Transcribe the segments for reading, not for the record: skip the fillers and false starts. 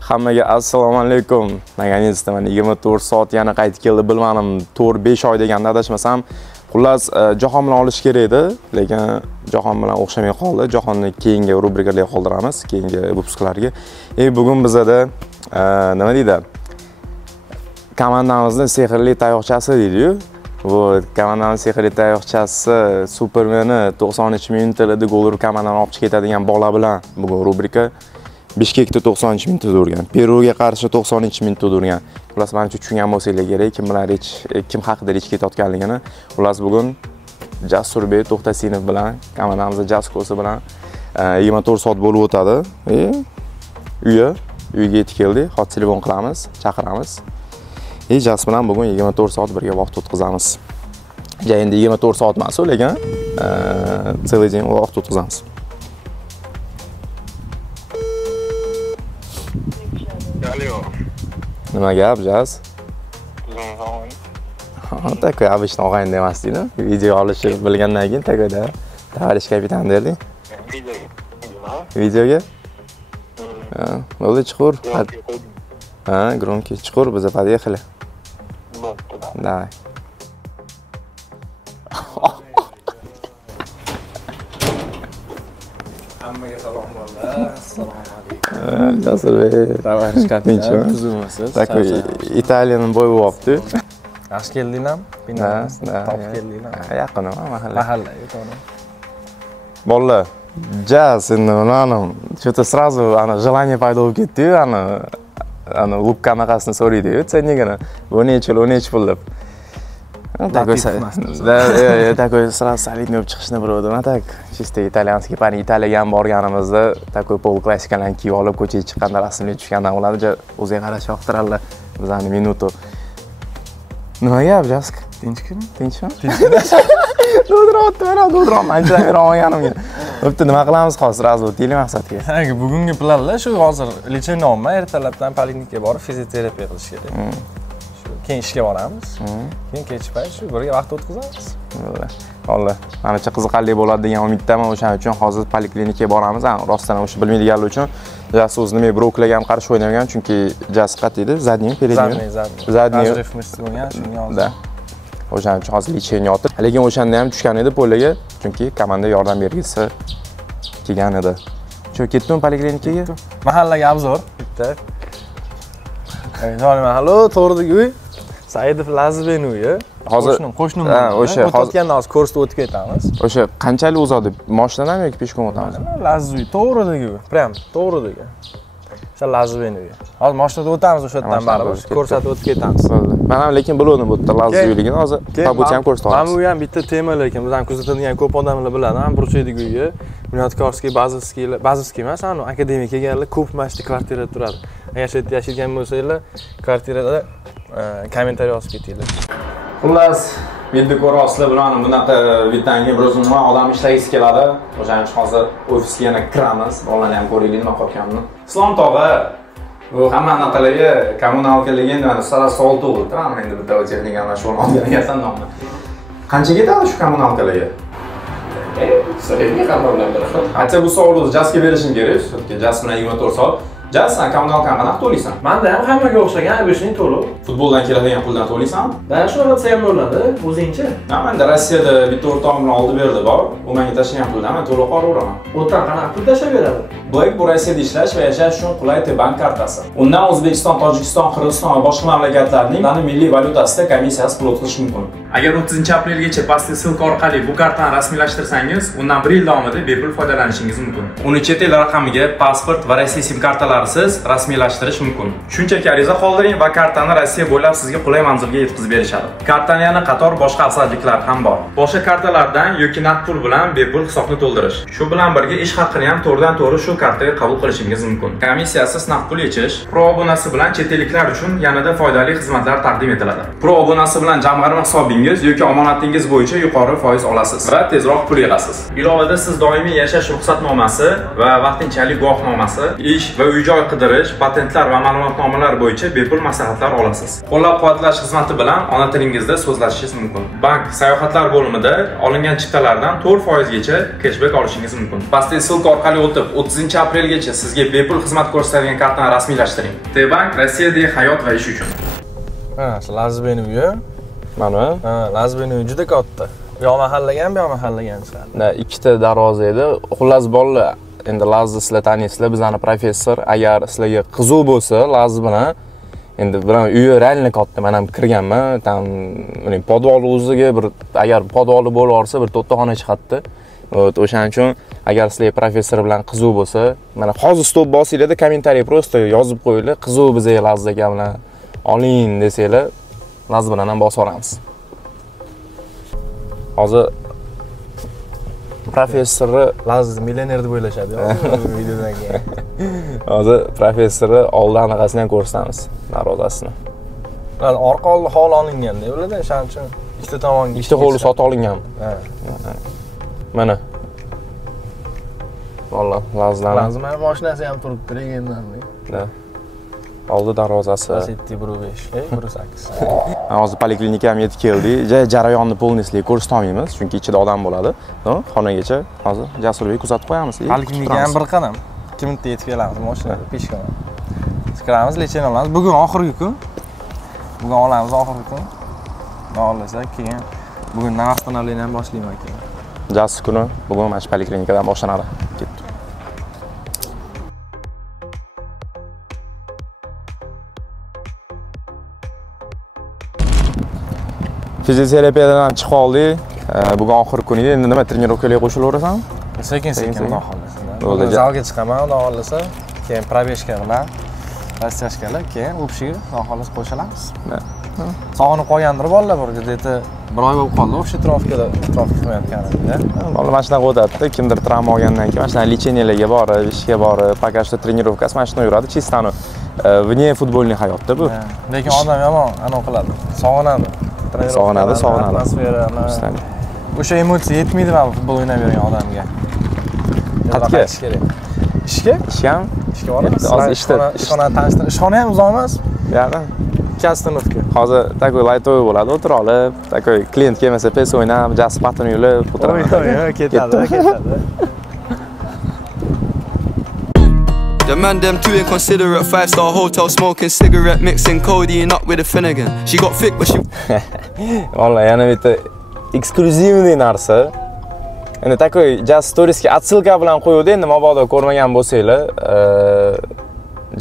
Hammaga assalomu alaykum. Наконец-то mana 24 soat yana qaytib keldi. Bilmadim, 4-5 oy deganda adashmasam, xullas jahon bilan olish kerak edi, lekin jahon bilan o'xshamay qoldi. Jahonni keyingi rubrikalarga qoldiramiz, keyingi выпускlarga. Bugun bizada nima deydi? Komandamizning sehrli tayoqchasi deydi-yu. Bu komandamiz sehrli tayoqchasi Supermeni 93 minutlarda gol urib komandani olib chiqib ketadigan bola bilan bugun rubrika. Bishkekda 93 minut urgan, Peruga qarshi 92 minut urgan. Xullas, menimcha tushungan bo'lsanglar kerak, kim bilan kim haqida hech ketayotganligini. Xullas, bugun Jasurbek To'xtasinov bilan, komandamizning Jaskosi bilan 24 soat bo'lib o'tadi. Uyga yetib keldik. Hozir telefon qilamiz, chaqiramiz. Jas bilan bugun 24 soat birga vaqt o'tkazamiz. Endi 24 soat emas, lekin целый день vaqt o'tkazamiz. Nima gap, Jas? Takoy обычно og'ayin demasdingmi? Video olishni bilgandan keyin takoyda tavarish kapitan derdik. Videoga? Bo'ldi, chuqur. Громкий, chuqur, biz подъехали. Давай. Hammaga salom bo'ldi. Assalomu alaykum. Jasurbek. Tavarish kapitan, tuzumisiz? Takoy Italiyaning bo'yi bo'pti. Yaxshi keldinglarmi? Top keldinglar. Yaqin mahalla. Mahalla, to'g'ri. Bolalar, Jas endi ularning что-то сразу ana желание paydo bo'lib ketdi-yu, ana lupka anaqasini so'raydi-yu, senigina. Bu necha pul deb. Takoy сразу solidniy olib chiqishni birovdim. Tak, чисто italyanskiy, pani Italiyaga borganimizda takoy pol klassikalarni kiyib olib ko'chaga chiqqanda rasmga tushgandan ularga o'ziga qarash yoqtirarlar. Bizani minutu. Nima gap, Jask? Tinchmi? Do'droq, ancha olganimga. Bo'pti, nima qilamiz hozir? Sразу tele maqsadga. Bugungi planlar shu, hozir lechennoma ertalabdan poliklinikaga borib fizioterapiya qilish kerak. Keyin ishga boramiz. Keyin kechki payt shu birga vaqt o'tkazamiz. Xo'sh, menimcha qiziqarli bo'ladi degan umiddaman. O'shaning uchun hozir poliklinikaga boramiz. Rostdan o'sha bilmaydiganlar uchun Jas o'zi nima broklarga ham qarshi o'ynagan, chunki Jas qatiydi, zadniy, передний. Zadniy. Razrif misli bo'lgan, shunga hozir. O'shaning uchun hozir lecheniya otib, lekin o'shanda ham tushgan edi polaga, chunki komanda yordam bergisi kelgan edi. Shu ketdimi poliklinikaga? Mahallaga obzor bitta. To'g'ri mahalla, to'g'ridagi uy. Saidov Lazizbekning uyi. Hozir qo'shnim. O'sha o'tgandan hozir ko'rsatib o'tib ketamiz. O'sha qanchalik uzadi? Mashinadan yoki peshkom o'tamiz? Laziz uy, to'g'ridagi uy. Prям to'g'ridagi. O'sha Lazizbekning uyi. Hozir mashinada o'tamiz o'sha yerdan baribir ko'rsatib o'tib ketamiz. Men ham lekin bildim bu yerda Laziz uyligini hozir Pabuti ham ko'rsatib olamiz. Mana bu ham bitta tema, lekin biz ham kuzatadigan ko'p odamlar biladi. Mana Burchedagi uyi, Bunyodkorskiy, Bazovskiy emas, ana akademik kelganlar ko'p mashina kvartirada turadi. Agar shu yerda yashagan bo'lsanglar, kvartirada kommentariy yozib ketinglar. Xullas, endi ko'rasizlar, bilan bunaqa bitdan keyin bir o'zim odam ishlagisi keladi. O'shaning uchun hozir ofisga yana kiramiz. Bolalarni ham ko'raylik nima qolganini. Islom tog'a, bu hamma anaqalarga kommunalkalarga endi mana sara savol tug'ildi. Mana endi bitta texnika mana shu olgan ekansan nomni. Qancha ketadi shu kommunalkalarga? Sredniy qamrovlar bilan. Hatto bu savolni Jasga berishim kerak. Jas bilan 24 soat. Jas, sen kommunalkani qanaqa to'laysan? Menda ham hammaga o'xshagan obishniy to'lov. Futboldan keladigan puldan to'laysanmi? Ben shu o'rta ham bo'ladi, o'zingchi. Menda Rossiyada bitta o'rtog'im oldi berdi bor. U menga tashlagan puldan men to'lab qo'yaveraman. O'rtoq qanaqa pul tashlab beradi? Black bu Rossiyada ishlash va yashash uchun qulay bank kartasi. Undan O'zbekiston, Tojikiston, Qirg'iziston va boshqa mamlakatlarning milliy valyutasida komissiyasi pul o'tkazish mumkin. Agar 30-aprelgacha pastki ссылка orqali bu kartani rasmiylashtirsangiz, undan 1 yil davomida bepul foydalanishingiz mumkin. Uni chet el raqamiga pasport va Rossiya sim kartalarisiz rasmiylashtirish mumkin. Shunchaki ariza qoldiring va kartani Rossiya bo'ylab sizga qulay manzilga yetkazib berishadi. Kartaning yana qator boshqa afzalliklari ham bor. Boshqa kartalardan yoki naqd pul bilan bepul hisobni to'ldirish. Shu bilan birga ish haqini ham to'g'ridan-to'g'ri shu kartaga qabul qilishingiz mumkin. Komissiyasiz naqd pul yechish, Pro obunasi bilan chet elliklar uchun yanada foydali xizmatlar taqdim etiladi. Pro obunasi bilan jamg'arma hisobingiz yoki omonatingiz bo'yicha yuqori foiz olasiz va tezroq pul yig'asiz. Ilovada siz doimiy yashash ruxsatnomasi va vaqtinchalik guvohnomasi, ish va uy uy-joy qidirish, patentlar va ma'lumotnomalar bo'yicha bepul maslahatlar olasiz. Qo'llab-quvvatlash xizmati bilan ona tilingizda so'zlashishingiz mumkin. Bank sayohatlar bo'limida olingan chiptalardan 4% gacha cashback olishingiz mumkin. Pastda ссылка orqali o'tib, 30-aprelgacha sizga bepul xizmat ko'rsatadigan kartani rasmiylashtiring. T-Bank Rossiyadagi hayot va ish uchun. Ha, shu Lazbeni uyi. Mana. Ha, Lazbeni uyi juda katta. Bu yoq mahallaga ham, bu yoq mahallaga ham chiqadi. Ikkita darvoza edi. Xullas bolalar, endi Lazni sizlar taniysizlar, bizning professor agar sizlarga qiziq bo'lsa, Laz bilan endi bilan uyi realni katta. Men ham kirganman, tam uning podvoli o'ziga bir agar podvoli bo'lib olsa bir to'rttaxona chiqadi. O'shaning uchun agar sizlar professor bilan qiziq bo'lsa, mana hozir stop bosinglarda kommentariy prosta yozib qo'yinglar. Qiziq bizga Laz aka bilan oling desanglar, Laz bilan ham bosib olamiz. Hozir professori Lazni millioner deb o'ylashadi videodan keyin. Hozir professori oldi anaqasini ham ko'rsatamiz, darvozasini. Orqa oldi hol olinganda, bo'ladi, o'shaning uchun ikkita tomonga ikkita hovli sotib olingan. Ha. Mana. Valloh, Lazlar. Lazim ham mashinasi ham turibdi, legendarniy. Da. Oldi darvozasi. Lasetti 1.5, 1.8. Hozir poliklinika ham yetib keldi. Jarayonni polnislik ko'rsata olmaymiz, chunki ichida odam bo'ladi. Xonagacha hozir Jasurbek kuzatib qo'yamiz. Poliklinika ham bir qadam. 2 minutda yetib kelamiz mashinada, peshkama. Kiramiz, lecheni olamiz. Bugun oxirgi kun. Bugun olamiz oxirgi kun. Olsa keyin bugundan avtomobilni ham boshlayman keyin. Jas kuni bugun mana shu poliklinikadan boshlanadi. Ketdi. Fizioterapiyadan chiqib oldik. Bugun oxirgi kun edi. Endi nima trenirovkalarga qo'shilaverasanmi? Sekin-sekin xudo xolasa. Zalga chiqaman, xudo xolasa. Keyin probeshka bilan rastashkalar, keyin o'pshiga xudo xolasa qo'shilamiz. Sog'inib qolgandir bolalar burga, dedi. Bir oy bo'lib qoldi o'sha trofkada qilmayotganimda. Bolalar mana shunaqa o'tadi. Kimdir travma olgandan keyin mana shunaqa lecheniyalarga borib, ishga borib, пока что trenirovkasi mana shunday yuradi, chistano. Vне футбольный hayotda bu. Lekin odam yomon anaqa qiladi. Sog'inadi. Sog'inadi. Atmosfera, o'sha emotsiya yetmaydi mana futbol o'ynab yurgan odamga. Qatga? Ishga? Ishgami? Ishga boramiz. Hozir ishxona tanishtir. Ishxona ham uzoq emas. Yaqin. Kastanovka. Hozir takoy laytoy bo'ladi, o'tira olib, takoy klient kelmasa pes o'ynab, jas patini yulib, o'tiraman. Ketadi. The man them too inconsiderate, 5-star hotel smoking cigarette, mixing codeine up with a Finnegan. She got thick but she Vallahi yana bitta eksklyuzivniy narsa. Endi takoy jas storiesga отсылка bilan qo'yuvdi, endi mabodo ko'rmagan bo'lsanglar,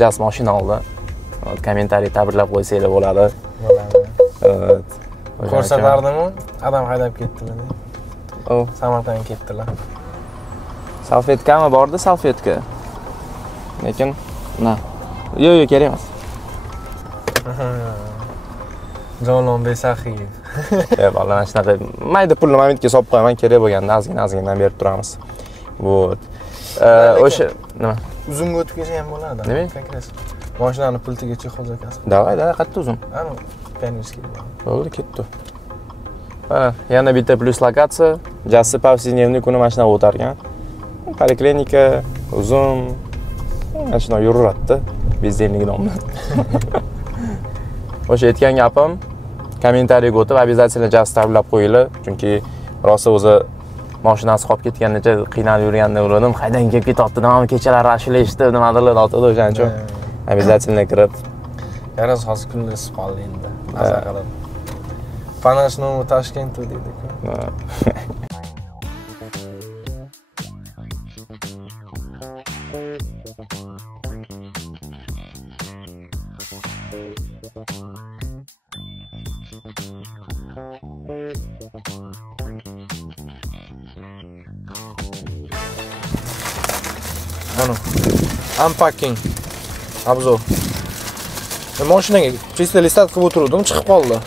jas mashina oldi. Kommentariy tabrlab qo'ysanglar bo'ladi. Ko'rsatardimi? Adam haydab ketdilar. Samarqandga ketdilar. Salfetkami bordi, salfetka. Lekin yo'q, kerak emas. Jonlonbek Saxiyev. Vallahi mana shunaqa mayda pulni momentga solib qo'yaman, kerak bo'lganda ozgina berib turamiz. Вот. O'sha nima? Uzunga o'tib kelsa ham bo'ladi. Nima? Mashinani pultigacha hozirkasi. Davay, qayerda uzun? Ana, pianinoskiga. Bo'ldi, ketdi. Mana yana bitta plyus lokatsiya. Jassi повседневный kuni mashina o'targan. Poliklinika uzun. Mana shunday yuraveradi, bezdenlik nomli. O'sha aytgan gapim, kommentariyga o'tib, обязательно jas tablab qo'yinglar, chunki rosa o'zi mashinasi qolib ketganicha qiynalib yurganda o'yladim, qaydan kelib ketyapti, nima kechalar ashula eshitib, nimadirlar otadi, o'shaning uchun обязательно kirib. Yaraz hozir kunlar isib qoldi endi. Mazza qilib. Panashnomu Toshkentda deydi-ku. Ano. Unpacking. Obzor. Mashinaga chista listat qilib o'tirdim, chiqib qoldi.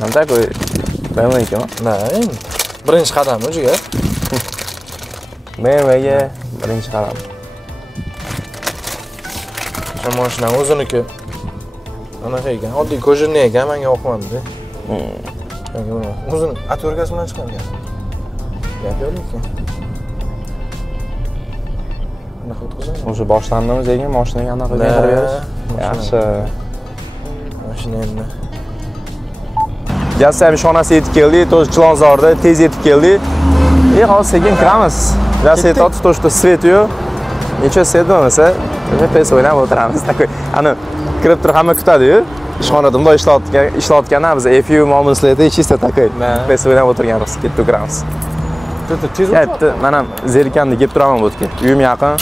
Qanday qo'y? BMW'mi? Endi birinchi qadam o'ziga. BMW'ga birinchi qadam. Shu mashina o'ziniki. Anaqa ekan, oddiy ko'jirni ekan, menga yoqmadi. O'zini atvergasi bilan chiqargan. Gap yo'q ekan. anaqa o'tkazamiz. O'sha boshlandimi lekin mashinaga anaqa qilib berish. Yaxshi. Mashina endi. Gaz ham ishxonasiga yetib keldik, to'sh Chilonzorda tez yetib keldik. Hozir sekin kiramiz. Gaz yetot, to'shda svet yo'q. Necha svet bo'lmasa, pes o'ynab o'tiramiz. Ana kirib turib hamma kutadi-yu. Ishxonada bunday ishlayotganda biz a few moments later чисто такой. Pes o'ynab o'tirganmiz, ketib o'tiramiz. Katta, men ham zerikandi kelib turaman bu yerga. Uyim yaqin.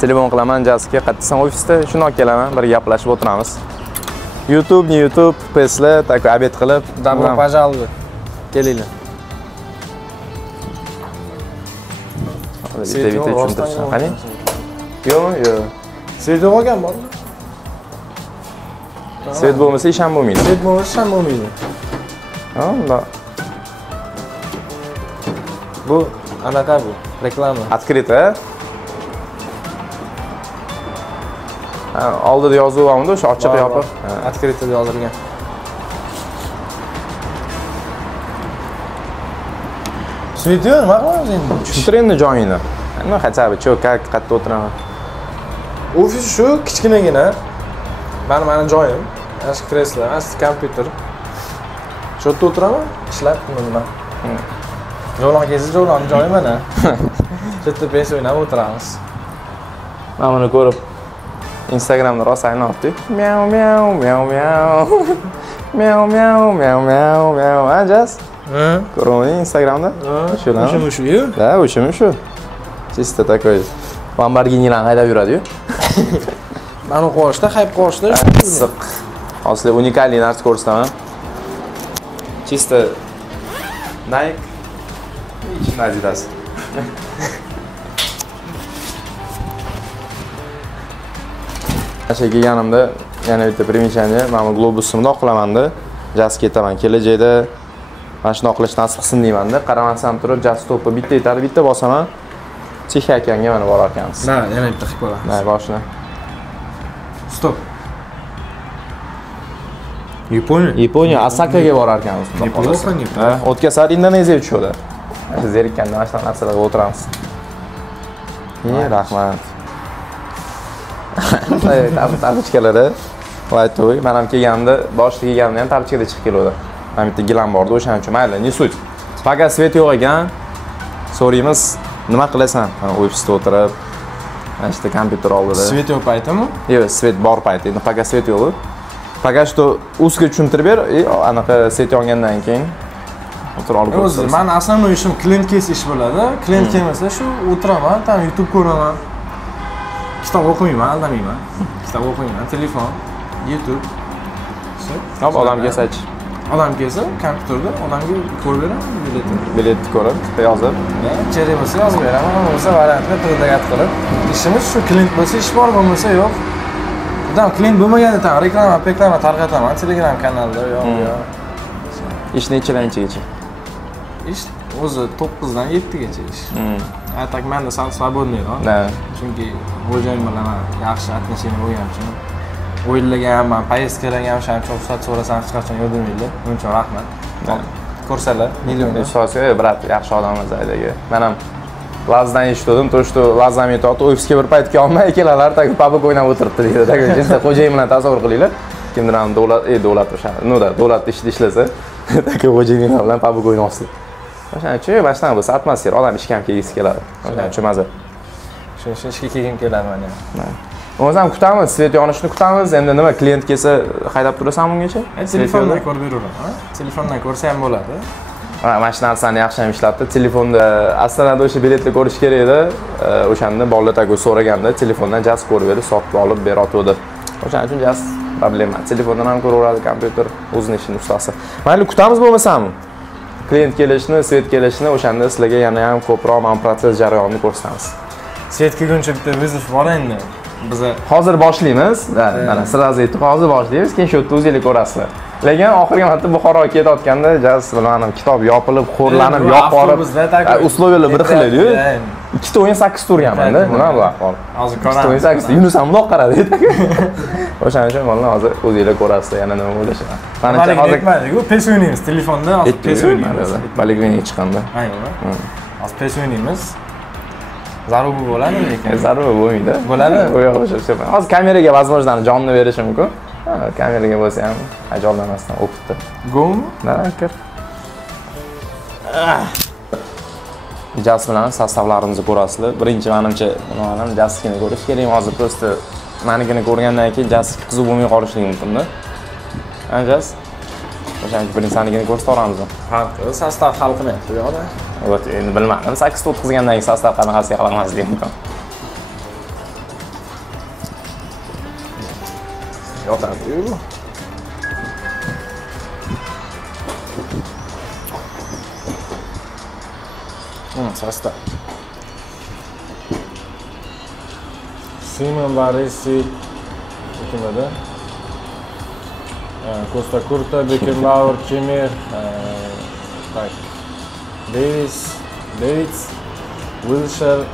Telefon qilaman Jasga, qaytasan ofisda, shundoq kelaman, bir gaplashib o'tiramiz. YouTube, не YouTube, peslar, такой обед qilib, Добро пожаловать. Kelinglar. Bitta tushuntirishni qani? Yo'q. Svet olgan bormi? Svet bo'lmasa ish ham bo'lmaydi. Svet bo'lmasa ham bo'lmaydi. Ha, unda. Bu anaqa bu, reklama. Открыто. Oldida yozuv bormi o'sha ochiq yopiq? Открыто yozilgan. Svet yo'q, nima qilamiz endi? Tushuntir endi joyingni. Nima хотя бы cho'k qayerda o'tiraman. Ofis shu kichkinagina. Mani joyim. Mana kreslo, mana kompyuter. Shu yerda o'tiraman, ishlab nima. Jo'lan kelsa jo'lan joyi mana. Shu yerda pes o'ynab o'tiramiz. Mana buni ko'rib Instagramda rosa aynabdi. Miau miau miau miau. Miau miau miau miau miau. Ajas. Ko'ruvding Instagramda? Shular. O'sha-shu-yu? Da, o'sha-shu. Чисто такой Lamborghini'larni haydab yuradi-yu. Mana qo'shda, hayb qo'shda. Issiq. Hozir unikalniy narsa ko'rsataman. Чисто Nike ichini Adidas. Asha kelganimda yana bitta primechание, mana globusni bundoq qilaman-da. Jaz ketaman. Kelajakda mana shundoq qilish nasib qilsin deyman-da. Qaramasam turib jaz to'pi bitta yetadi, bitta bosaman. Chexiyakanga mana borar ekanmiz. Na, yana bitta qilib qo'yamiz. Na, boshini. Stop. Yaponiya Osakaga borar ekanmiz. Yaponiya. O'tga sari Indoneziyaga tushdi. Zerikkanda mana shunaqa narsalarga o'tiramiz. Rahmat. Tabichkalari. Voyto'y, men ham kelganimda, boshida kelganimda ham tabichkada chiqib keldi. Mana bitta gilam bordi, o'shaning uchun mayli, не суть. Faqa svet yo'q ekan. So'raymiz, nima qilasan? Ofisda o'tirib, mana shu kompyuter oldida. Svet yo'q paytimi? Yo'q, svet bor payti. Endi faqa svet yo'q. Faqa shu uzga tushuntirib ber, anaqa svet yongandan keyin o'tirib olib o'zi, men aslan ishim klient kelsa ish bo'ladi. Klient kelmasa shu o'tiraman, tam YouTube ko'raman. Kitob o'qimayman, aldamayman. Kitob o'qimayman, telefon, YouTube. Hop, odam kelsa-chi. Odam kelsa, kompyuterda odamga ko'rib beraman biletni. Biletni ko'rib, yozib. Kerak bo'lsa yozib beraman, bo'lmasa variantni predagat qilib. Ishimiz shu klient bo'lsa ish bor, bo'lmasa yo'q. Adam klient bo'lmaganda ham reklama tarqataman Telegram kanalda yo'q. Ish nechadan-nechaga? Ish o'zi 9 dan 7 gacha ish. Tak menda sal svobodniyroq. Chunki xo'jayin bilan yaxshi отношение bo'lgani uchun o'ylaganman, поездkalarga ham o'shaning uchun ruxsat so'rasam hech qachon yo'ldamaydi. Buning uchun rahmat. Ko'rsalar, million. Ustozga, brat, yaxshi odammiz aydaga. Men ham Lazdan eshitdim, to что Lazam yetot, ofisga bir payt kelolmay, ikkalar tak pabg o'ynab o'tiribdi deydi. Tak xo'jayin bilan tasavvur qilinglar. Kimdir ham davlat o'sha, davlat ishida ishlasa, tak xo'jayin bilan pabg o'ynayapti. O'shaning uchun boshdan bo'lsa atmosfera, odam ishga ham kelgisi keladi. O'shaning uchun maza. Shuning uchun ishga kelgim keladi mana. O'zim kutamiz, svet yonishini kutamiz. Endi nima, klient kelsa haydab turasanmi bungacha? Telefondan ko'rib beraman, Telefondan ko'rsa ham bo'ladi. Mana shu narsani yaxshi ham ishlatdi. Telefonda aslida o'sha biletni ko'rish kerak edi. O'shanda bolalar tago so'raganda telefondan jaz ko'rib berib, sotib olib beratdi. O'shaning uchun jaz problema. Telefondan ham ko'raveradi kompyuter, o'zining ishining ustasi. Mayli kutamiz bo'lmasami? Klient kelishini, svet kelishini o'shanda sizlarga yana ham ko'proq men proses jarayonini ko'rsatamiz. Svet kelguncha bitta vizif bor endi. Biz hozir boshlaymiz. Mana sirazi aytib, hozir boshlaymiz, keyin shu yerda o'zingizlar ko'rasizlar. Lekin oxirgi marta Buxoroga ketayotganda jaz bilan kitob yopilib, xo'rlanib, yoqib borib, usloviyalar bir xil edi-yu. Ikkita o'yin 8 turganman-da. Nima bu ahvol? Hozir ko'ramiz. O'yin 8. Yunus ham bundoq qaradi. O'shaning uchun mana hozir o'zingizlar ko'rasizlar, yana nima bo'lishidan. Menimcha hozir aytmadik-ku, PES o'ynaymiz telefonda, hozir PES o'ynaymiz. Poliklinika chiqqanda. Aynan. Hozir PES o'ynaymiz. Zarubi bo'ladimi lekin? Zarur bo'lmaydi. Bo'ladi? Yo'q, o'sha. Hozir kameraga возможно jonni berishi mumkin. Kameraga bo'lsa ham ajablanmasdan o'qitdi. Go'mi? Da, kir. Jas bilan sostavlarimizni ko'rasizlar. Birinchi menimcha nimalarni jaskini ko'rish kerak. Hozir просто menikini ko'rgandan keyin jas qiziq bo'lmay qolishligi mumkin-da. Jas. O'shancha birinchi sanikini ko'rsataveramizmi? Ha, sostav hal qilyapti bu yoqda. Вот, endi bilmadim. 8 ta o'tkazgandan keyin sostav qanaqasiga qilamiz mumkin. Yotadi-yu. Sostav. Simon Baresi kimda? Costa Curta, Beckenbauer, Chimir, tak. Davids, Wilshere,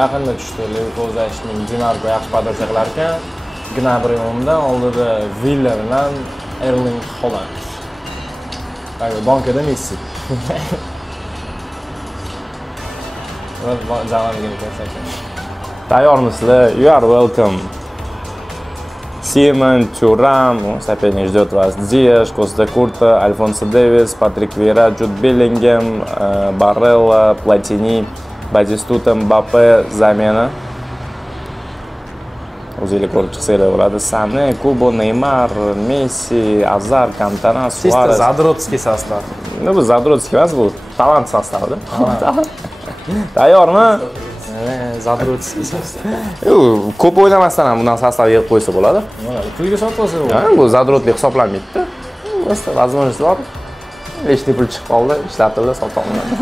yaqinda tushdi. Leverkusenning Dimarko yaxshi podatsiya qilar ekan. Gnabry o'nda, oldida Villa bilan Erling Haaland. Tak, bankada Messi. Tayyormisizlar? You are welcome. Simon, Thuram, соперник ждет вас. Диаш, Коста Курта, Альфонсо Дэвис, Патрик Вейра, Джуд Беллингем, Барелла, Платини, Батистута, Мбаппе, замена. O'zinglar ko'rib chiqsanglar bo'ladi. Sani, Kubo, Neymar, Messi, Azar, Kantana, Suarez. Zadrotskiy sostav. Bu Zadrotskiy emas, bu talant sostavida. Tayyormi? Zadrotskiy sostav. Ko'p o'ylamasdan ham bundan sostav yig'ib qo'ysa bo'ladi. Pulga sotib olsa bo'ladi. Bu Zadrotlik hisoblanmaydi-da. Просто возможность bor. 5 pul chiqib qoldi, ishlatildi, sotib olinadi.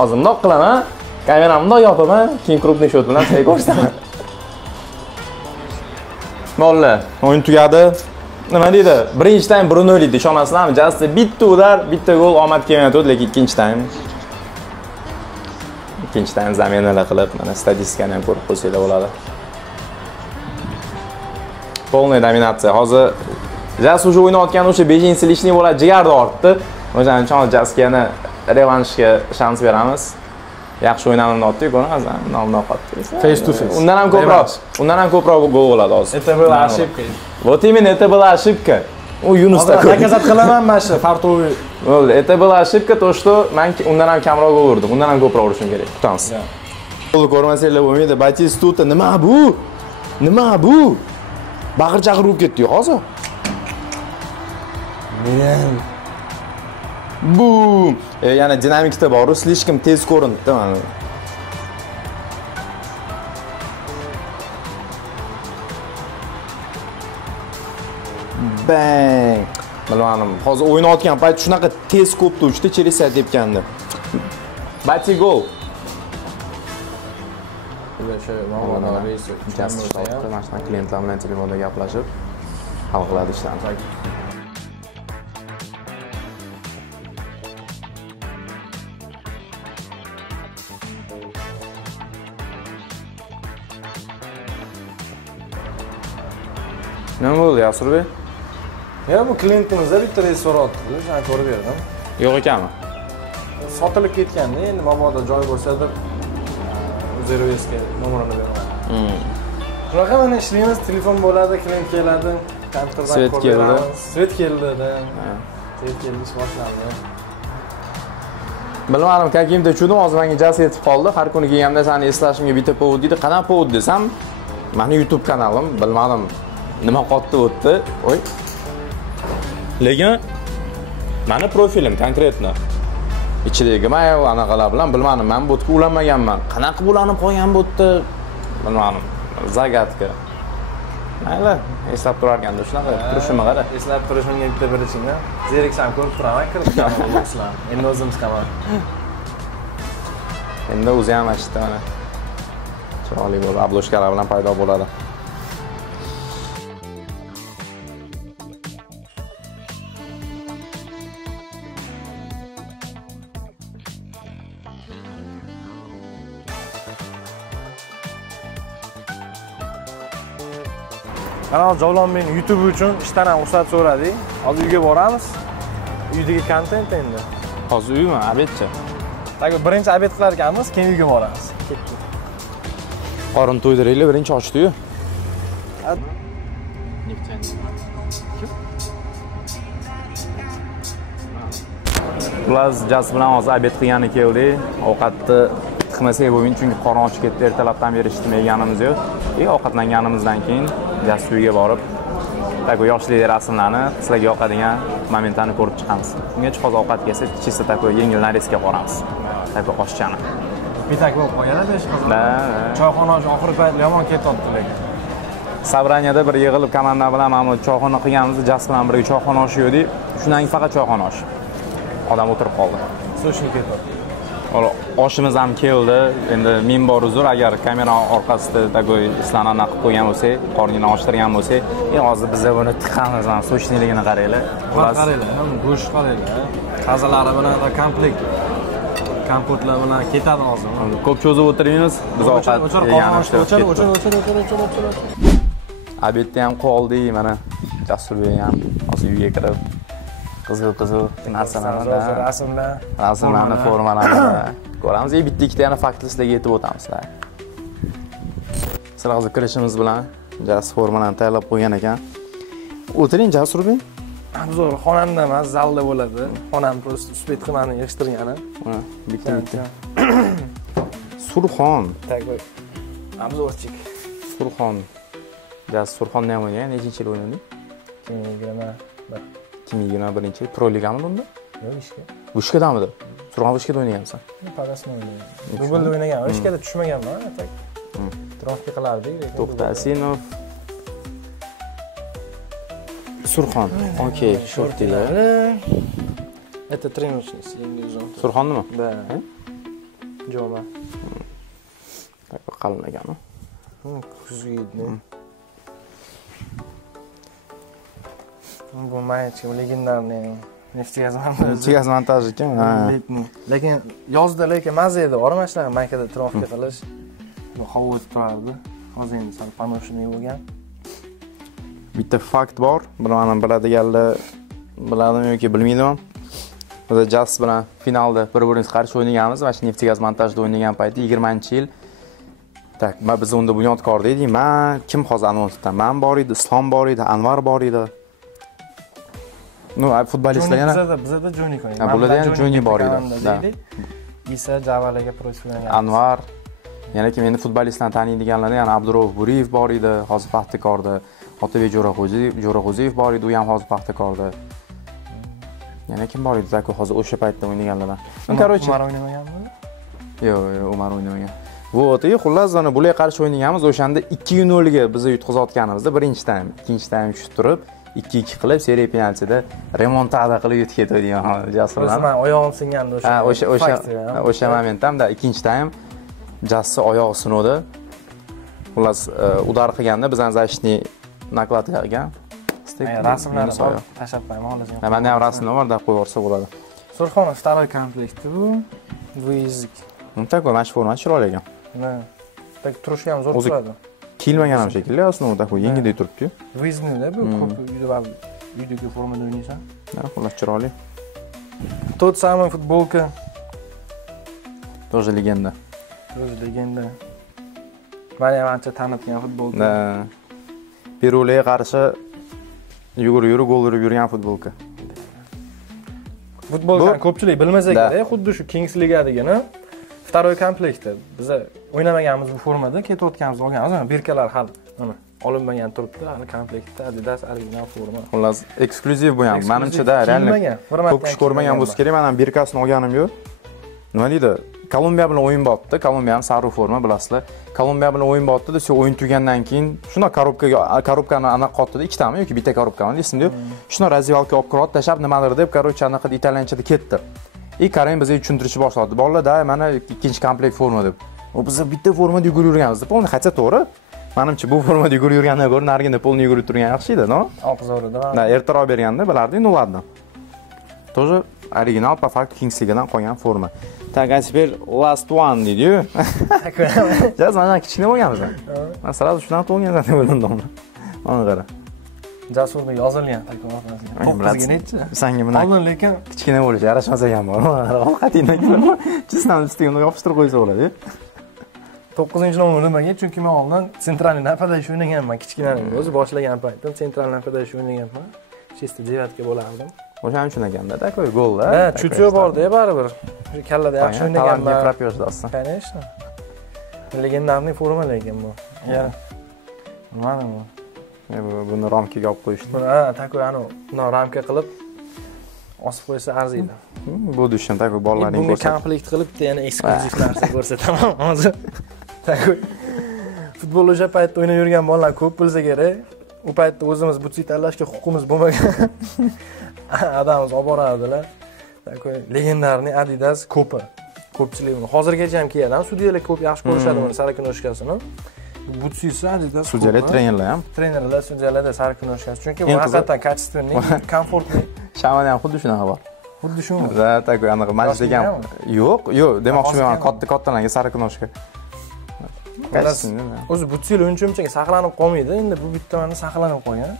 Hozir bundoq qilaman. Kameramni bundoq yopaman, keyin krupniy shot bilan sizga ko'rsataman. Molla, o'yin tugadi. Nima deydi? Birinchi taym 1-0 edi, ishonasizlarmi? Jasti bitta udar, bitta gol omad kelmayotdi, lekin ikkinchi taym. Ikkinchi taym zaminalar qilib, mana statistikani ham ko'rib qo'ysanglar bo'ladi. Полная dominatsiya. Hozir Jas уже o'ynayotgan o'sha bejinsi lishni bo'ladi, jigarda ortdi. O'shaning uchun Jasga yana revanshga shans beramiz. Yaxshi o'ynamadi-ku, ko'rasizlar, nomdan qotdi. Face to face. Undan ham ko'proq gol bo'ladi hozir. Это была ошибка. Вот именно это была ошибка. U Yunusda nakazat qilaman mana shu fartoviy. Bo'ldi. Это была ошибка, то что men undan ham kamroq gol urdim. Undan ham ko'proq urishim kerak. Kutamiz. Golni ko'rmasanglar bo'lmaydi. Batistuta nima bu? Nima bu? Bag'ir-chaqir urib ketdi hozir. Men Bum! Yana dinamikda bor, слишком tez ko'rindi mana. Bang! Bilmadim. Hozir o'ynayotgan payt shunaqa tez ko'pdi uchdi, Chelsea tepgandi. Bati gol. O'sha Muhammad Reis Mashina klientlar bilan telefonda gaplashib hal qiladi ishlarni. Nima bo'ldi, Yasurbek? Ya bu klientimizda bitta reys so'rayapti. O'shani ko'rib berdim. Yo'q ekanmi? Sotilib ketganda, endi mabodo joy bo'lsa deb Zervesga nomerini beraman. Shunaqa mana ishlaymiz, telefon bo'ladi, klient keladi, kompyuterdan ko'ramiz. Svet keldi-da. Svet keldi, ish boshlandi. Bilmadim, каким-то чудом hozir menga jas yetib qoldi. Har kuni kelganda seni eslashimga bitta povod deydi. Qanaqa povod desam, meni YouTube kanalim, bilmadim. Nima qotdi o'tdi? Oy. Lekin meni profilim konkretno. Ichidagi mayo anaqalar bilan bilmadim, men bu yerga ulanmaganman. Qanaqa bo'lanib qolgan bu yerda? Bilmadim. Zagadka. Mayli, eslab turarganda shunaqa turishimni qara. Eslab turishimga bitta birishingda. Zeriksam ko'rib turaman, kirib chiqaman. Endi o'zim chiqaman. Endi o'zi ham achitdi mana. Chiroyli bo'ldi, obloshkalar bilan paydo bo'ladi. Kanal Javlonbek YouTube uchun ishdan ham ruxsat so'radik. Hozir uyga boramiz. Uydagi kontent endi. Hozir uymi? Obedchi. Tak birinchi obed qilar ekanmiz, keyin uyga boramiz. Ketdik. Qorin to'ydiraylik, birinchi ochdi-yu. Xullas, Jas bilan hozir obed qilgani keldik. Ovqatni qilmasak bo'lmaydi, chunki qorin ochib ketdi. Ertalabdan beri hech nima yeganimiz yo'q. Ovqatlanganimizdan keyin Jas uyga borib, taku yoshlik rasmlarni, sizlarga yoqadigan momentlarni ko'rib chiqamiz. Ungacha hozir ovqat kelsa, chista taku yengil nareska qilamiz. Taku oshchani. Bitak bo'lib qolgan-da 5 qozon. Choyxona oxirgi paytda yomon ketdi lekin. Sabraniyada bir yig'ilib komanda bilan mana bu choyxona qilganimizda Jas bilan birga choyxona oshiydik. Shundan keyin faqat choyxona osh. Odam o'tirib qoldi. Sushi ketdi. Oshimiz ham keldi. Endi men bor uzr, agar kamera orqasida tagoy islarni aniq qilib qo'ygan bo'lsak, qornini ochtirgan bo'lsak, hozir biz buni tiqamiz, mana sochniligini qaranglar. Qaranglar, go'sht qaranglar. Qazalari bilan komplekt. Kompotlar bilan ketadi hozir. Ko'p cho'zib o'tiramiz. Biz ovqat yeganimiz o'chir. Obedda ham qoldik, mana Jasurbek ham hozir uyga kirib qizil narsalarni, rasmlarni, formalarni ko'ramiz. Bitta ikkita yana faktli sizlarga aytib o'tamiz. Sizlar hozir kirishimiz bilan Jas formalarni tayyorlab qo'ygan ekan. O'tiring Jasurbek. Zo'r, xonamda emas, zalda bo'ladi. Xonam просто uspet qilmani yig'ishtirgani. Bitta. Surxon. Tagoy. Obzorchik. Surxon. Jas Surxonda ham o'ynagan, nechinchi yil o'ynading? 2021. 2021-yil Pro Ligami bunda? Yo'q, ishga. Vishkadamidi? Surxon Vishkada o'ynagansan? Parasini o'ynagan. Google o'ynagan, Vishkada tushmaganman, atak. Trafik qilardik, lekin To'xtasinov. Surxon. Okey, shortilar. Это тренировочница, yangi uzun. Surxonnimi? Da. Joma. Tak qalin ekan-ku. Kuzgi yedi. Bu maychi legendarniy Neftegaz montaj ekan. Lekin yozda maza edi, orama shunaqa maykada trafika qilish. Bu havo o'tib turardi. Hozir endi sal panoshniy bo'lgan. Bitta fakt bor. Buni biladiganlar biladimi yoki bilmaydimi? Biz Jas bilan finalda bir-birimiz qarshi o'ynaganmiz. Mana shu Neftegaz montajda o'ynagan payti 20-yil. Tak, biz unda bunyodkor edik. Men kim hozir anonsda? Men bor edi, Islom bor edi, Anvar bor edi. Futbolistlar yana bizda Joni qo'ygan. Bularda ham Joni bor edi. Isa Javalaga protsiyalagan. Anvar, yana kim endi futbolistlarni taniydiganlar, yana Abdurov Buriyev bor edi, hozir Paxtakorda. Otabek Jo'rag'o'ziyev bor edi, u ham hozir Paxtakorda. Yana kim bor edi? Zaku hozir o'sha paytda o'ynaganlar. Короче, Umar o'ynamaganmi? Yo'q, Umar o'ynamagan. Вот, xullas ana bularga qarshi o'ynaganmiz. O'shanda 2-0 ga biz yutqizayotganimizda birinchi taym, ikkinchi taym tushib turib 2-2 qilib seriya penaltida remontada qilib yutib ketdik Jasurlar. Men oyog'im singandi o'sha momentda ikkinchi taym Jassi oyog'i sinuvdi. Xullas udar qilganda bizdan защитный nakladka qilgan. Rasmlarni tashlab qo'yaman hozir. Menda ham rasmlar bor, deb qo'yib yuborsa bo'ladi. Surxonov второй komplekti bu. Выездик. Так, mana shu forma chiroyli ekan. Tak turishi ham zo'r turadi. Kiyilmagan ham shekilli, aslida tak yengilday turibdi-yu. Выездный-da bu, ko'p uydagi formada o'ynaysan. Xullas chiroyli. Tот самый футболка. Тоже legenda. Mana ham ancha tanitgan futbolka. Perularga qarshi yugurib gol urib yurgan futbolka. Futbolka ko'pchilik bilmasa kerak, xuddi shu Kings Ligadagina второй komplekti. Biz o'ynamaganmiz bu formada, ketayotganimiz olganmiz. Mana berkalar hali olinmagan turibdi, hali komplektda Adidas original forma. Xullas, eksklyuziv bu ham. Menimcha-da, realni ko'p kishi ko'rmagan bo'lsa kerak. Men ham berkasini olganim yo'q. Nima deydi? Kolumbiya bilan o'yin bo'pti. Kolumbiya ham sarı forma, bilasizlar. Kolumbiya bilan o'yin bo'pti-da, shu o'yin tugandan keyin shuna korobkani aniq qotdi-da, ikkitami yoki bitta korobkami esimda yo'q. Shuna raziyalka olib kirib tashab nimadir deb, короче, anaqa italyanchada ketdi. Karim bizga tushuntirishni boshladi. Bolalar, mana ikkinchi komplekt forma deb. Biz bitta formada yugurib yurganmiz. Polni xatsa to'g'ri. Menimcha bu formada yugurib yurgandan ko'ra narigida polni yugurib turgan yaxshi edi, no? Obzorida. Ertaroq berganda bilarding, ну ладно. Тоже original по факту Kings Ligadan qolgan forma. Так, а теперь last one deydi-yu. Jaz mana kichkina bo'lganmiz. Men sразу shundan tug'ilganman deb o'yladim. Mana qara. Jasurda yozilgan takrorlasiga. 9 ga nechi? Senga buni Oldin lekin kichkina bo'lishi yarashmas ekan bor. Ovqatingdan chisdan ustiga uni yopishtirib qo'ysa bo'ladi. 9-nomer nimaga? Chunki men oldin sentralniy napadash o'ynaganman, kichkinaning o'zi boshlagan paytim sentralniy napadash o'ynaganman. Chista 9 ga bo'lardim. O'shaning uchun ekanda, takoy golda. Ha, chucho bor-da baribir. Shu kallada yaxshi o'ynaganman. Пропёшь Конечно. Legendarniy forma lekin bu. Ya. Mana bu. Buni ramkaga olib qo'yishdi. Ha, takoy anu, buni ramka qilib osib qo'ysa arziydi. Bu dushdan takoy bolalarning ko'rsatib. Buni komplekt qilib, yana eksklyuziv narsa ko'rsataman hozir. Takoy. Futbol o'sha paytda o'ynab yurgan bolalar ko'p bo'lsa kerak. U paytda o'zimiz butsi tanlashga huquqimiz bo'lmagan. Adamimiz olib borardilar. Takoy legendarniy Adidas ko'pi. Ko'pchilik buni hozirgacha ham kiyadi. Sudyalar ko'p yaxshi ko'rishadi buni sarikinoshkasini. Butsisi Adidas. Sudyalar trenerlar ham. Trenerlar sudyalarda sarikinoshkasi. Chunki bu haqiqatan качественный, komfortli. Shamada ham xuddi shunaqa bor. Xuddi shumi? Da, takoy anaqa majlis degan. Yo'q, demoqchiman, katta-kattalarga sarikinoshka. O'zi butsilar uncha-munchaga saqlanib qolmaydi. Endi bu bittani saqlanib qolgan.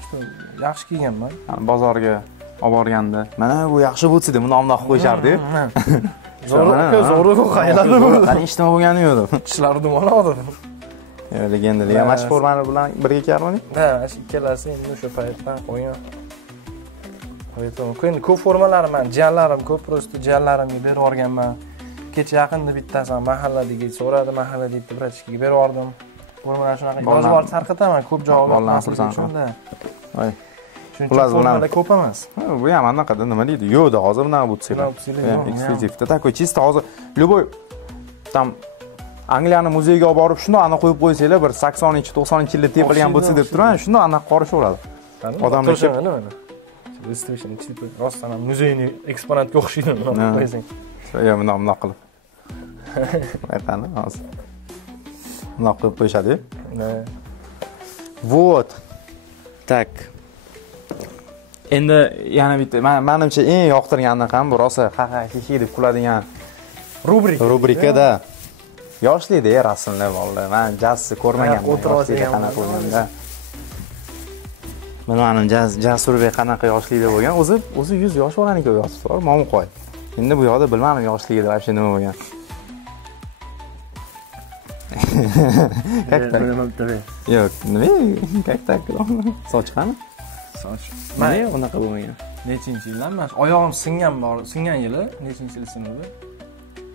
Yaxshi kiyganman. Bozorga olib borganda, mana bu yaxshi butsi deb nomini qo'yishardi. Zo'rg'u qayladi bu. Qani ishtimo bo'lgani yo'q. Tishlari dumaladi. Legendalar ham mashhur formani bilan birga kiyarmani? Ha, ikkalasi endi o'sha paytdan qo'ygan. Endi ko'p formalar men, jiyanlarim ko'p, prosta jiyanlarimga berib yuborganman. Kecha yaqinda bittasi mahalladagi so'radi, mahalladagi vrachga berib yubordim. Formalar shunaqa yozib yuborib tarqataman, ko'p javob olmasam shunda. Voy. Xullas bular ko'p emas. Bu ham anaqada nima deydi? Yo'qda hozir bunaqa butsilar. Eksklyuzivda takoy chista hozir любой tam Angliyani muzeyiga olib borib shundoq ana qo'yib qo'ysanglar, bir 80-90-yilda tepilgan butsi deb turadi, shundoq ana qorishaveradi. Odamlar nima? Выставочный tipi rostdan ham muzeyniy eksponatga o'xshaydi buni qo'ysang. Yo'q, bundoq qilib. Aytani hozir. Bundoq qo'yib qo'yishadi. Вот. Так. Endi yana bitta menimcha eng yoqtirgan ham bu rosa ha-ha deb kuladigan rubrikada yoshlikda rasmlar bolalar. Men jazni ko'rmaganman. Yoshlikda qanaqa bo'lganda. Mana Jasurbek qanaqa yoshlikda bo'lgan? O'zi 100 yosh bolaniki yotibdi, Mo'minqo'y. Endi bu yoqda bilmadim yoshligida вообще nima bo'lgan. Как так? Yo'q, nima? Как так? Soch qani? Soch. Mana unaqa bo'lmagan. Nechinchi yildan emas, oyog'im singan yili, nechinchi yil sinadi?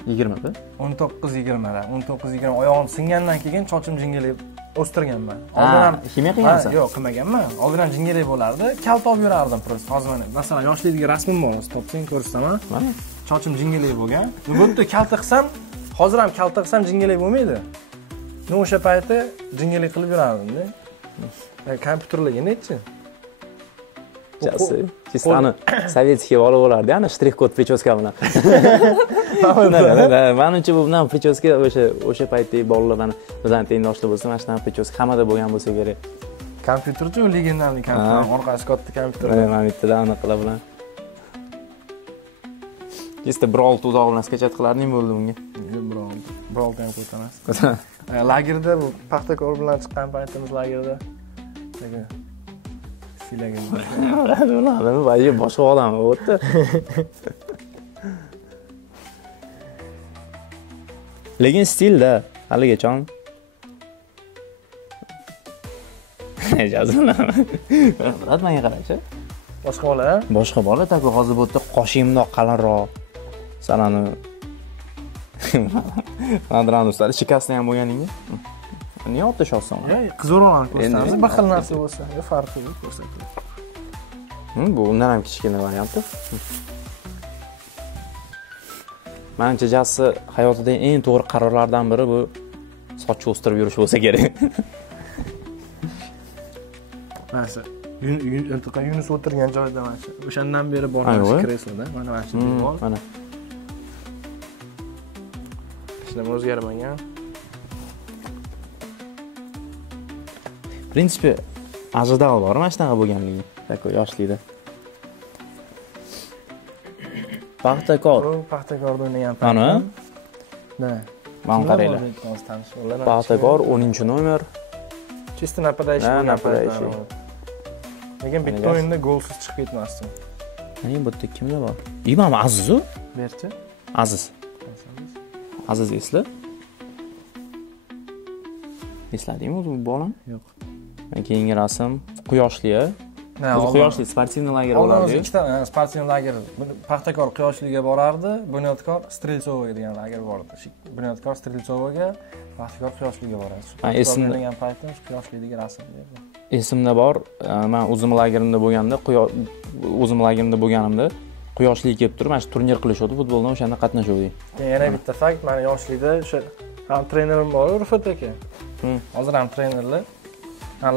20 mi? 19-20da. 19-20 oyog'im singandan keyin chochim jingalab o'stirganman. Oldin ham ximiya qilgansan? Yo'q, qilmaganman. Oldin ham jingalak bo'lardi, kalt olib yurardim prosta. Hozir mana, masalan, yoshlikdagi rasmim bor, topsang ko'rsataman. Mana chochim jingalak bo'lgan. Bu yerda kalta qilsam, hozir ham kalta qilsam jingalak bo'lmaydi. Men o'sha paytda jingalak qilib yurardim-da. Kompyuterlarga nechi? Chistani sovetskiy bola bo'lardi, ana shtrix-kod prichoska bilan. Menimcha bu bilan prichoska o'sha paytdagi bolalardan bizdan tengdoshli bo'lsa, mana shunaqa prichoska hammada bo'lgan bo'lsa kerak. Kompyuterchi legendarniy kompyuter, orqasi katta kompyuter. Mana bittadan aniqlar bilan. Chista Brawl 2000 bilan sketchat qilarding bo'ldi bunga. Brawl ham ko'tamas. Lagerda bu Paxtakor bilan chiqqan paytimiz lagerda. Silagan. Voy, boshqa odam o'tdi. Lekin stilda haligacha. Jazmana. Biroq menga qarachi. Boshqa bola? Boshqa bola taku hozir bu yerda qoshing bundoq qalinroq. Sanani. Andranuslar shikastni ham bo'lganingga. Niye otda şahsan? Qizor olan ko'rsatamiz. Bir xil narsa bo'lsa, farqi yo'q ko'rsatamiz. Bu undan ham kichkina varianti. Menimcha jasi hayotidagi eng to'g'ri qarorlardan biri bu sochni o'stirib yurish bo'lsa kerak. Mana Yunus o'tirgan joyda mana shu. O'shandan beri boramiz kresloda. Mana shu devor. Mana. Hech nima o'zgarmagan. В принципе, ожидал bor mana shunaqa bo'lganligi. Takoy yoshlikda. Paxtakorda o'ynagan payt. Ana? Da. Mana qaranglar. Paxtakor 10-nomer. Чисто нападающий. Lekin bitta o'yinda golsiz chiqib ketmasdim. Mana bu yerda kimlar bor? Mana Aziz-u? Berchi? Aziz. Aziz esla. Esladingmi o'zi bu bolam? Yo'q. Keyingi rasm quyoshli-a? Quyoshli sportivniy lager bo'ladi. Ikkita sportivniy lager. Paxtakor Quyoshliga borardi, Bunyodkor Strelsovoga degan lager bor edi. Bunyodkor Strelsovoga, Paxtakor Quyoshliga boradi. Esimdan paytda Quyoshliga rasm berdi. Esimda bor, men o'zim lagerimda bo'lganimda Quyoshli kelib turib, mana shu turnir qilishdi futboldan, o'shanda qatnashdik. Yana bitta fakt, meni yoshlikda o'sha ham trenerim bor, Rufat aka. Hozir ham trenerlar.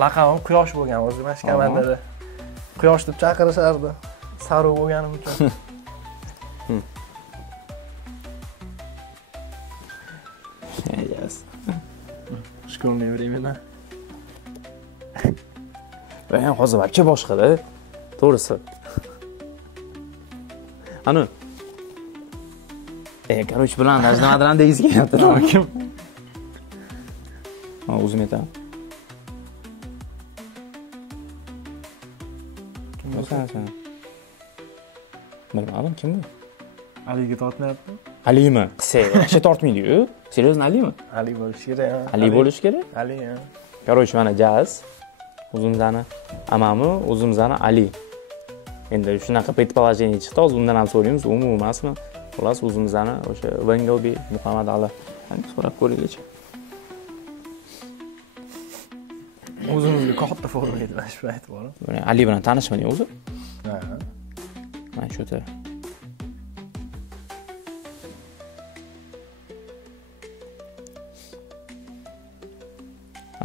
Laqabim Quyosh bo'lgan, o'zi mana shu komandada. Quyosh deb chaqirishardi. Sariq bo'lganim uchun. Yes. Shkolniy времена. Ben hozir вообще boshqa-da. To'g'risi. Ana. Короче, bilan nimadan degiz kelyapti, kim? Ha, o'zim aytaman. Kim bo'lsa? Bilmadim, kim bu? Aliga tortmayapti. Alimi? Qisa, yaxshi tortmaydi-ku. Seriyozno Alimi? Ali bo'lish kerak. Ali bo'lish kerak? Ali. Короче, mana Jaz o'zimizani amami, o'zimizani Ali. Endi shunaqa предположение chiqdi, hozir undan ham so'raymiz, u emasmi? Xullas, o'zimizani o'sha Vengelbi Muhammad Ali. Qani so'rab ko'ringlar-chi. O'zimizga katta forma edi shu payt bor. Ali bilan tanishmiding o'zi? Ha. Mana shu yerda.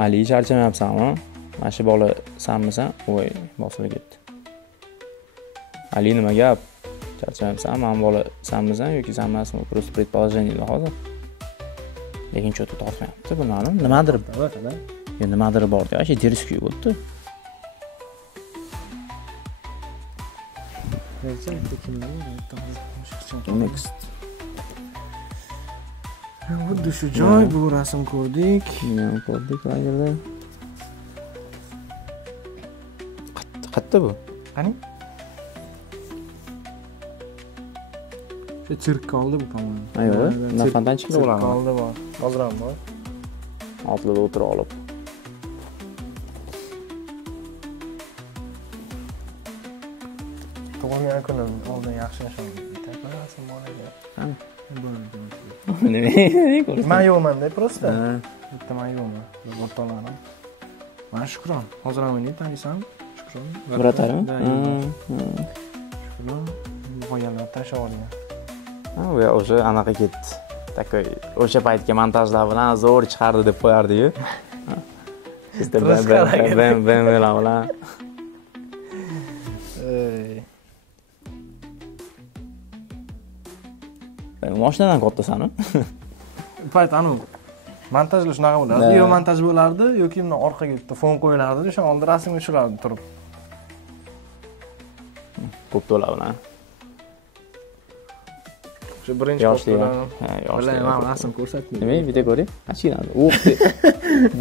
Ali charchamayapsanmi? Mana shu bola sanmisan? Voy, bosilib ketdi. Ali nima gap? Charchamayapsan? Men bola sanmisan yoki sanmasmi? Просто предположение hozir. Lekin cho'ta tortmayapti, bilmadim. Nimadir qada. Endi nimadir bor-da, shu deriskiy bo'ldi. Next. Xuddi shu joy, bu rasm ko'rdik. Nima ko'rdik lagerda? Qayerda bu? Qani? Shu sirkolda bu tomon. Ayyo, na fontanchikda bo'ladi. Sirkolda bor. Hozir ham bor. Altlida o'tirib olib. Tug'ilgan kunim oldin yaxshi nishonga bittasin bolaga. Ha. Ne ko'rsa? Men yo'qman-da, просто. Bitta men yo'qman. O'rtalarim. Men Shukron. Hozir ham o'ynaydi, taniysan? Shukron. Bratlarmi? Shukron. Qo'yganlar tashlab olgan. Ha, u o'sha anaqa ketdi. Takoy o'sha paytga montajlar bilan zo'r chiqardi deb qo'yardi-yu. Sizda ben bilan. Mashinadan kattasan-a? Payt anu montajlar shunaqa bo'lardi. Yo montaj bo'lardi yoki bundan orqaga bitta fon qo'yilardi, o'sha oldin rasmga tushirardi turib. Ko'p to'la bilan. Shu birinchi yoshlar. Ha, yoshlar. Men rasm ko'rsatdim. Nima, bitta ko'ring. Achig'landi. O'qdi.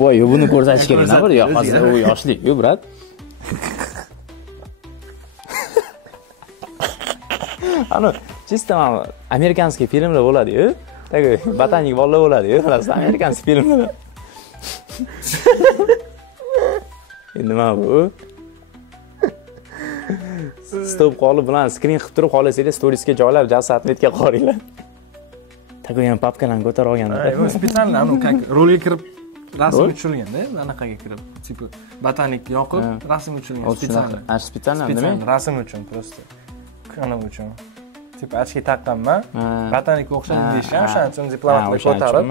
Voy, buni ko'rsatish kerak-a, bir yo'q, hozir u yoshlik-ku, brat. Ana, чисто amerikanskiy filmlar bo'ladi-yu. Tagiy botanik bolalar bo'ladi-yu, bilasizmi? Amerikanskiy filmlar. Endi nima bu? Stop qolib bilan skrin qilib turib xolasanglar storiesga joylab, jasatmetga qoringlar. Tagiy ham papkalarni ko'tarib olganda. Bu spesialni anu rolga kirib rasm tushirilganda, anaqaga kirib, tipi botanik yoqib rasm tushirilgan spesialni. Spesialni nima? Rasm uchun просто. Kana uchun. Tip achki taqqanman. Botanikka o'xshab deyishgan, o'shaning uchun diplomatlar ko'tarib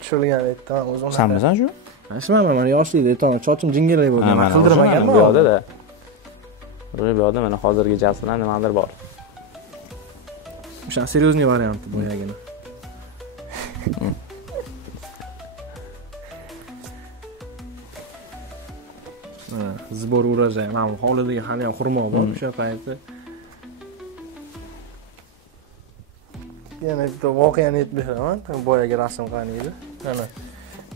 tushirilgan edi. O'zim sanmisan shu? Aytmaman, men yoshlikda aytaman, chochim jingalak bo'lgan. Men qildirmaganman. Bu yoqda-da. Bu yoqda mana hozirgi jas bilan nimadir bor. O'sha seriozniy varianti boyagina. Zbor urajay. Mana hovlidagi hali ham xurmo bor o'sha paytda. Yana bitta voqeani aytib beraman. Boyagi rasm qani edi.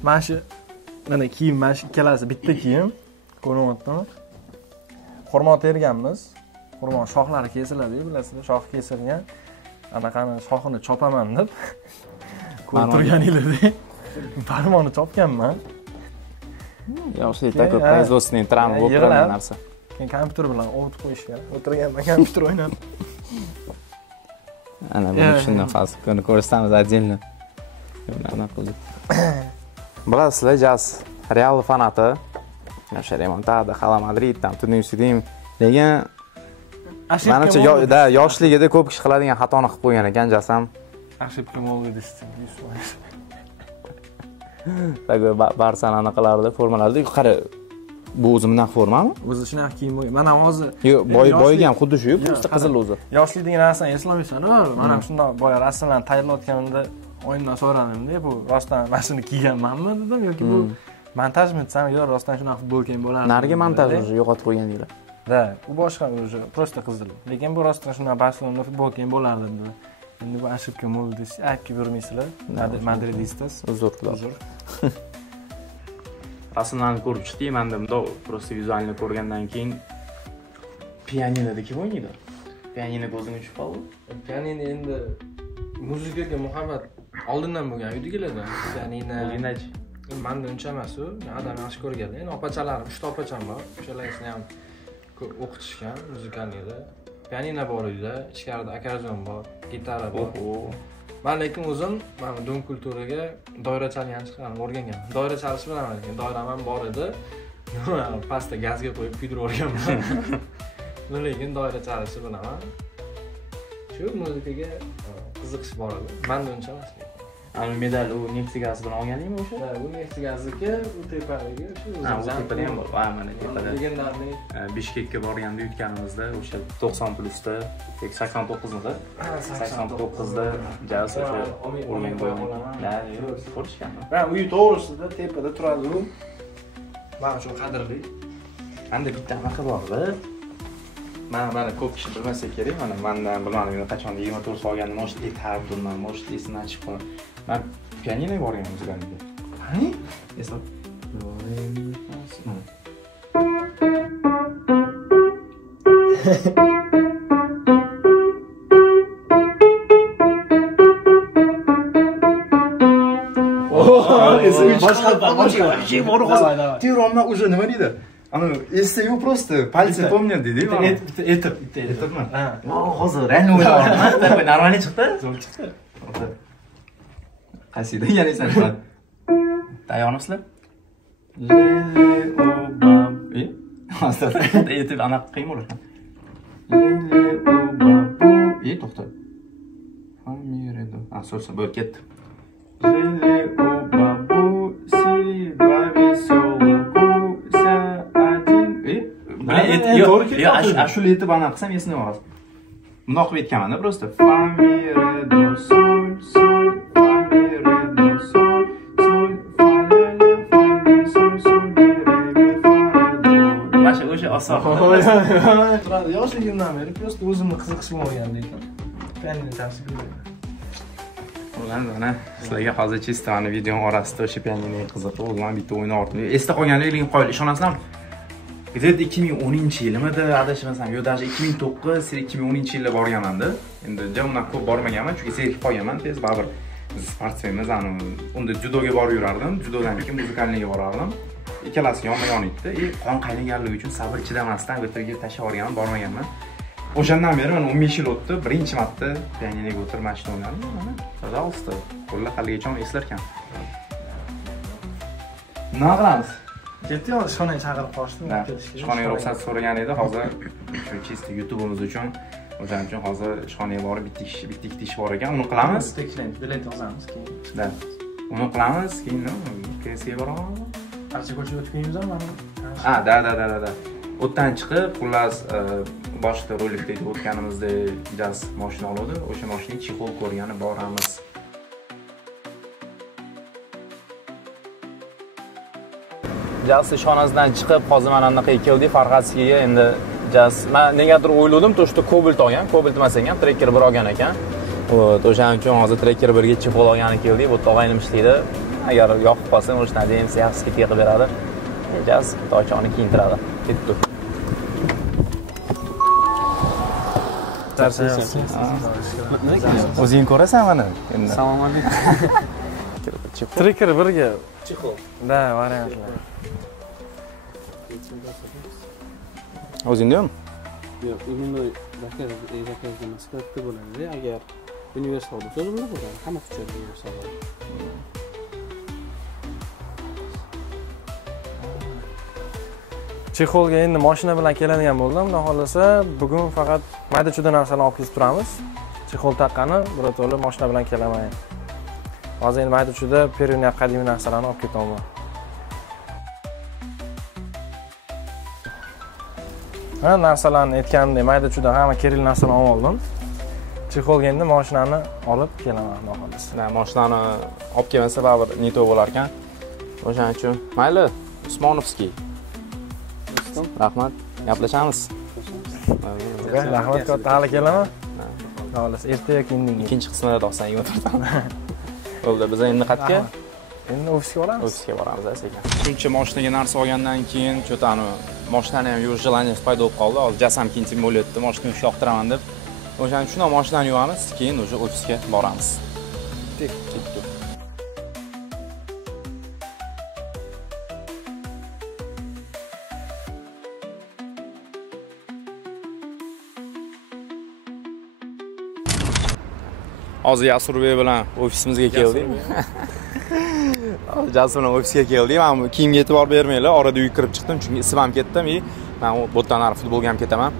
Mana shu kiyim, mana shu ikkalasi bitta kiyim. Ko'ryapsizmi? xurmo terganmiz. Xurmo shoxlari kesiladi-ku, bilasizlar, shoxi kesilgan. Anaqani shoxini chopaman deb ko'rib turganinglardek barmog'ini chopganman. Yoshlikda ko'p производственный travma bo'lib turgan narsa. Keyin kompyuter bilan ovutib qo'yishgan. O'tirganman kompyuter o'ynab. Ana buni shundan hozir kuni ko'rsatamiz отдельно. Nima qildik? Bilasizlar, Jaz Real fanati. O'sha Remontada, Hala Madriddan turning ustidim. Lekin menimcha yoshligida ko'p kishi qiladigan xatoni qilib qo'ygan ekan Jasam. Ошибка молодости. Tago Barcelona qilardi, formalarda. Qara, bu o'zimdan formami? O'zi shunaqa kiyim bo'lgan. Mana hozir yo'q, boyiga ham xuddi shu, просто qizil o'zi. Yoshlik degan narsani eslamaysan-ku. Mana shunday boya rasmlarni tayyorlayotganimda o'yindan so'radim-da, bu rostdan mana shuni kiyganmanmi dedim yoki bu montajmi desam, yo'q, rostdan shunaqa futbol kiyim bo'lardi. Nariga montaj уже yo'qotib qo'yganinglar. Da, u boshqa уже просто qizil. Lekin bu rostdan shunaqa Barselona futbol kiyim bo'lardi dedi. Endi bu ошибка молодости aytib yurmaysizlar. Madridistas. Uzr. Rasmlarni ko'rib chiqdik, menda bundoq просто vizualni ko'rgandan keyin pianinada kim o'ynaydi? Pianino ko'zimga tushib qoldi. Pianino endi muzikaga muhabbat oldindan bo'lgan uydagilarda. Pianino o'ynachi. Menda uncha emas u. Adam yaxshi ko'rganlar. Endi opachalarim, 3 ta opacham bor. O'shalarni ham o'qitishgan muzikalnikda. Pianino bor uyda, ichkarida akordeon bor, gitara bor. Men lekin o'zim mana dum kulturaga doira chalgan chiqaram, o'rganganman. Doira chalish bilaman, lekin doiram ham bor edi. Pastda gazga qo'yib kuydirib o'rganman. Lekin doira chalishni bilaman. Shu muzikaga qiziqish bor edi. Menda uncha emas. Ana medal u Neftigas bilan olganingmi o'sha? Ha, u Neftigasniki, u tepadagi shu o'zim. Tepada ham bor. Ha, mana tepada. Legendarniy Bishkekka borganda yutganimizda o'sha 90 plusda, 89mida. 89da Jaz o'sha o'rgan qo'ygan. Ha, ko'rishganman. Ha, uyi to'g'risida tepada turadi u. Mana shu qadrli. Menda bitta anaqa bor-da. Mana ko'p kishi bilmasa kerak, mana mendan bilmadim, qachon 24 solganimni o'sha etab turman, o'sha esidan chiqib qoldi. Men pianino borgan muzikaniga. Qani? Eslab. Boshqa bor hozir. Terondan уже nima deydi? Ana esda yo'q просто, palce помнят deydi. Etibmi? Ha. Hozir rang o'ylayapman. Такой нормально chiqdi? Zo'r chiqdi. Qaysida yana san. Tayyormisizlar? Hozir aytib anaqa qiyin bo'lar. To'xta. Famiredo. So'rsa bo'lib ketdi. Shu aytib anaqa qilsam esini olasiz. Bundoq qilib aytganman-da, просто fa mi re do sol sol fa mi re do sol sol fa la la fa mi sol sol mi re mi fa do. Mana o'sha oson. Turadi, yoshligimdan beri просто o'zimni qiziqishim bo'lgan lekin. Pianino tavsiya qilaman. Mana sizlarga hozir chista mana video orasida o'sha pianinoga qiziqib, o'zim bitta o'yin ortdim. Esda qolganligim qo'yil, ishonasizlarmi? Где-то 2010-yilmida adashmasam, yo даже 2009-2010-yilda borganman-da. Endi jamdan ko'p bormaganman, chunki zerikib qolganman tez, baribir biz sportsmenmiz, unda judoga borib yurardim, judodan keyin muzikalniga borardim. Ikkalasi yonma-yon edi. Qon qaynaganligi uchun sabr chidamasdan o'tirib tashlab yuborganman, bormaganman. O'shandan beri mana 15 yil o'tdi, birinchi marta pianinoga o'tirib mashina o'ynadim. Mana, pожалуйста, qo'llar haligacha eslarkan. Nima qilamiz? Ketdi, ishxonaga chaqirib qolishdi. Ishxonaga ruxsat so'ragan edi, hozir shu chista YouTube'imiz uchun, o'shaning uchun hozir ishxonaga borib bitta ish bor ekan, uni qilamiz. Tekshiramiz, bilet yozamiz keyin. Da. Uni qilamiz, keyin KSga boramiz. Qarshi ko'chaga o'tib kelmaymizmi? Ha, da. O'tdan chiqib, xullas boshqa rolikda aytib o'tganimizda Jaz mashina oladi, o'sha mashinaga chexol ko'rgani boramiz. Jaz ishxonasidan chiqib, hozir mana anaqa keldik, Farg'atskiga. Endi Jaz men negadir o'yladim, to что Cobalt olgan, Cobalt emas ekan, Tracker 1 olgan ekan. O'shaning uchun hozir Tracker 1 ga chexol olgani keldik. Bu tog'aynim ishlaydi. Agar yoqib qolsa, o'sha nadeyimsa yaxshisi qilib beradi. Jaz tochoni kiyintiradi. Ketdi. O'zing ko'rasan mana endi. Assalomu alaykum. Trigger birga. Da, variantlar. O'zingda ham? Yo'q, umumiy zakazga nisbatda bo'ladi. Agar universal bo'lsa, o'zimda bo'ladi. Hamma tushadi universal. Chexolga endi mashina bilan keladigan bo'ldim. Xudo xolasa, bugun faqat mayda-chuyda narsalarni olib kelib turamiz. Chexol taqqani birato'la mashina bilan kelaman. Hozir endi mayda-chuyda perio'niyat qadimiy narsalarni olib ketaman. Ha, narsalarni aytganimdek mayda-chuyda hamma kerakli narsalarni oldim. Chexolga endi mashinani olib kelaman, xudo xolasa. Mashinani olib kelmasa baribir neto bo'lar ekan. O'shaning uchun mayli, Usmonovskiy. Rahmat, gaplashamiz. Rahmat katta, hali kelaman. Xolos, erta yoki indin. Ikkinchi qismida do'stlarga o'tiramiz. Bo'ldi, biz endi qayerga? Endi ofisga boramiz. Ofisga boramiz, sekin. Shuncha mashinaga narsa olgandan keyin cho'tani mashinani ham yuvish jilaniyasi paydo bo'lib qoldi. Hozir jasam kinchim bo'lyapti, mashinani yoqtiraman deb. O'shaning uchun mashinani yuvamiz, keyin o'sha ofisga boramiz. Ketdik. Hozir Yasurbek bilan ofisimizga keldik. Jasur bilan ofisga keldik. Men kiyimga e'tibor bermanglar, orada uyga kirib chiqdim chunki isib ham ketdim. Men bo'tdan nari futbolga ham ketaman.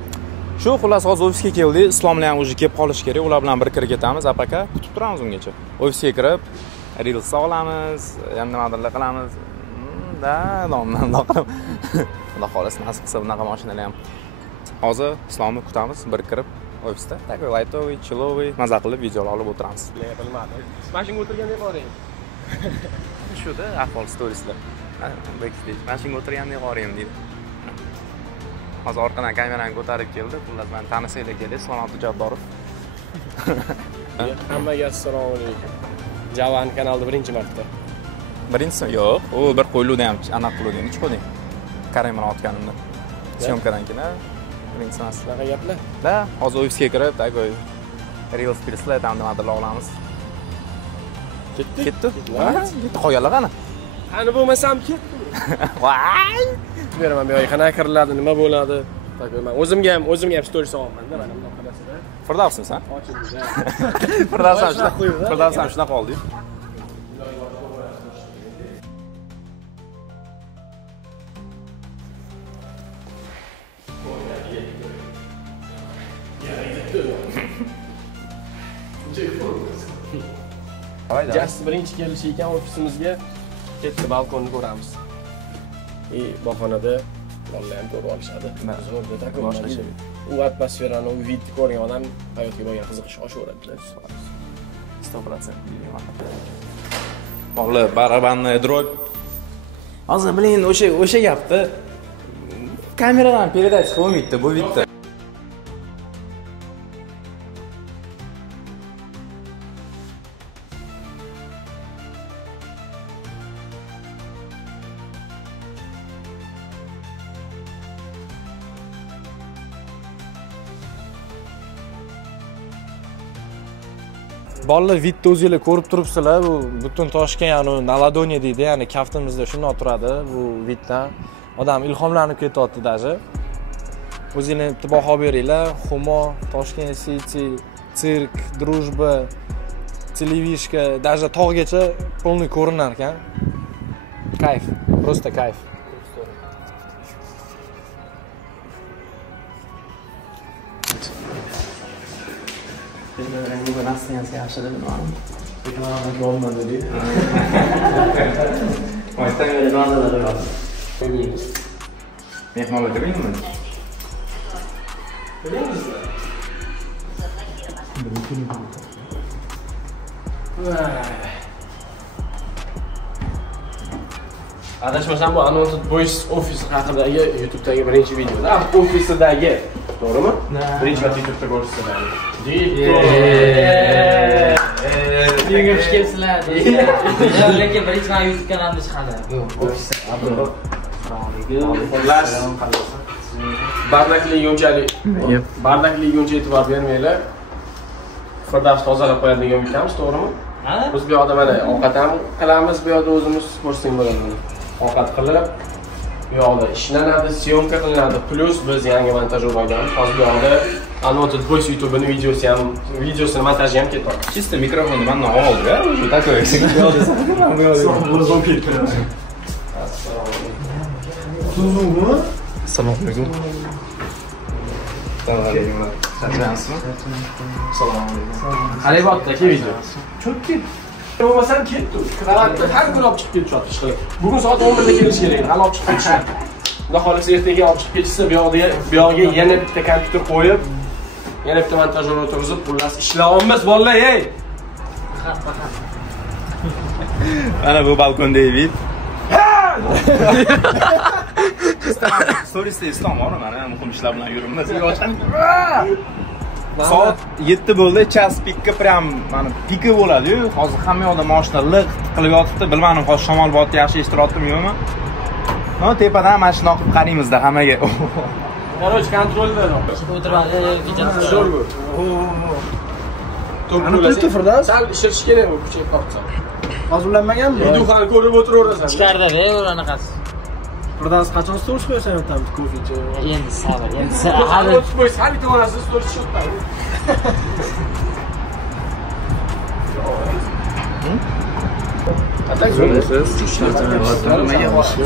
Shu xullas hozir ofisga keldik. Islomlar ham o'zi kelib qolish kerak. Ular bilan bir kirib ketamiz. Apaka kutib turamiz ungacha. Ofisga kirib, reels olamiz, ham nimadirlar qilamiz. Domdan qilib. Xudo xolos nasib qilsa bunaqa mashinalar ham. Hozir Islomni kutamiz, bir kirib ofisda. Такой лайтовый, chillovый, maza qilib videolar olib o'tiramiz. Bilmadim. Mashinaga o'tirgandek boring. Shu-da ahvol storieslar. Backstage. Mashinaga o'tirgandek boring deydi. Hozir orqadan kamerani ko'tarib keldi. Xullas men tanisanglar keldi, Islomobod Jabborov. Hammaga assalomu alaykum. Javan kanalida birinchi marta. Birinchisi yo'q, u bir qo'yiluvda ham aniq qiluvdim. Nech qo'yding? Karimani otganimda. Syomkadan keyin birinchisi emas. Bunaqa gaplar. Da, hozir ofisga kirib, tagoy reels pirslar ham nimadirlar olamiz. Ketdi? Ketdi. Qo'yganlar qani? Qani bo'lmasam ketdim. Voy! Beraman bu yoqqa qanaqa kiriladi, nima bo'ladi? Tagoy men o'zimga ham stories olaman-da, mana bunday qarasada. Firdavsmisan? Ochildi. Firdavs ham shunaqa oldi. Just birinchi kelishi ekan ofisimizga ketdi, balkonni ko'ramiz. Bahonada bolalar ham ko'rib olishadi. Zo'rda tako'y boshlaydi. U atmosferani, u vidni ko'rgan odam hayotga bo'lgan qiziqish oshaveradi. 100%. Bog'lar barabanni drop. Hozir bilin o'sha gapni kameradan передать qilmaydi bu vidda. Bolalar vidni o'zingizlar ko'rib turibsizlar, bu butun Toshkent, ya'ni na ladoni deydi, ya'ni kaftimizda shunday turadi bu viddan. Odam ilhomlanib ketyapti даже. O'zingizlar baho beringlar. Humo, Toshkent City, sirk, Drujba, televishka, даже tog'gacha полный ko'rinar ekan. Kayf, просто kayf. Rangi nasıl yaxshi deb bilmadim. Reklamani bo'lmadi dedi. Qo'ytan reklamalar bor. Mehmonlar kiringmi? Adashmasam bu Anoted Boys ofisi haqidagi YouTube'dagi birinchi videoda. Ofisidagi, to'g'rimi? Birinchi marta YouTube'da ko'rsatdim. Nega xush kelibsizlar? Lekin birinchi marta YouTube kanalimda chiqadi. Bu ofis. Assalomu alaykum. Bardakli yuncha e'tibor bermanglar. Firdavs tozalab qo'yadigan yumkamiz, to'g'rimi? Biz bu yoqda mana ovqat ham qilamiz, bu yoqda o'zimiz ko'rsatsak bo'ladi. Ovqat qilib, bu yoqda ishlanadi, syomka qilinadi. Plus biz yangi montaj o'rganamiz. Hozir bu yoqda Anotid Voice YouTube'ning videosini montaji ham ketyapti. Чисто mikrofonni mendan oldi-da, o'sha такой. Assalomu alaykum. Qarayib otdaki video. Cho'p ket. Bo'lmasam ketdi. Kravatda har kuni olib chiqib ketishyapti ishqilib. Bugun soat 11 da kelish kerak. Hali olib chiqib ketishadi. Xudo xolisa ertaga olib chiqib ketsa, bu yoqga yana bitta kompyuter qo'yib, yana bitta montajyor o'tkazib, xullas ishlayapmiz bolalar, ey. Mana bu balkondagi vid. Storiesda islom bor, mana muhim ishlar bilan yuribmiz. Soat 7 bo'ldi, chas pikka prям mana pika bo'ladi-yu. Hozir hamma yoqda mashina liq qilib yotibdi. Bilmadim, hozir shamol bo'lyapti, yaxshi eshitiryaptimi yo'qmi? No, tepadan mana shuni qilib qaraymizda hammaga. Короче, kontrolda. O'tiradi, videoni Zo'r. To'g'ri, Firdavs. Sal ishirish kerak bu kuchayib qolsa. Hozirlanmaganmi? Videoni ko'rib o'tiraverasan. chiqardi-da, ulanaqasi. Firdavs qachon storish qo'ysan o'tamiz ko'pincha. Endi sabr, endi Hali o'tib qo'ysa, hali bitta onasi storish yo'qdi. Qatay zo'rsiz. Nimaga boshqa?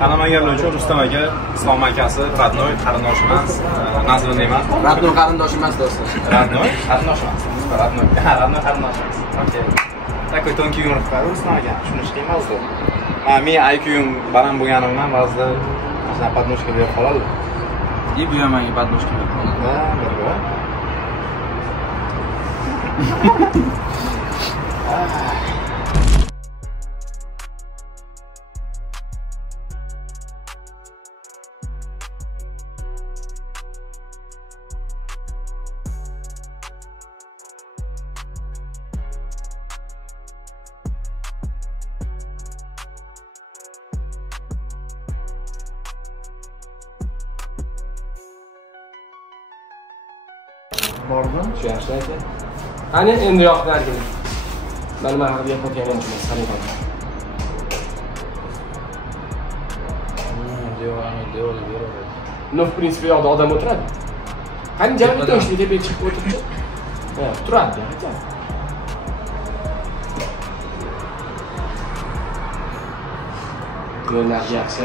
Tanamaganlar uchun Rustam aka, Islom akasi, Radnoy qarindoshimiz, Nazrun emas. Radnoy qarindosh emas do'stlar. Radnoy qarindosh emas. Radnoy qarindosh emas. Okey. Такой тонкий юмор qiladi Rustam aka. Shuni ishlaymiz-da. Men IQ-yim baland bo'lganimdan ba'zida mana podnoshka berib qoladi. И bu ham menga podnoshka berib qoladi. Ha, birga. Bordim, shu yaxshi aka. Qani endi yoqlarga. Mana mana bu yerga qo'yganmiz, qarayman. No, в принципе, yoqda odam o'tiradi. Qani jami to'shni tepaga chiqib o'tiribdi. Ha, turadi, aka. Yo'llar yaxshi.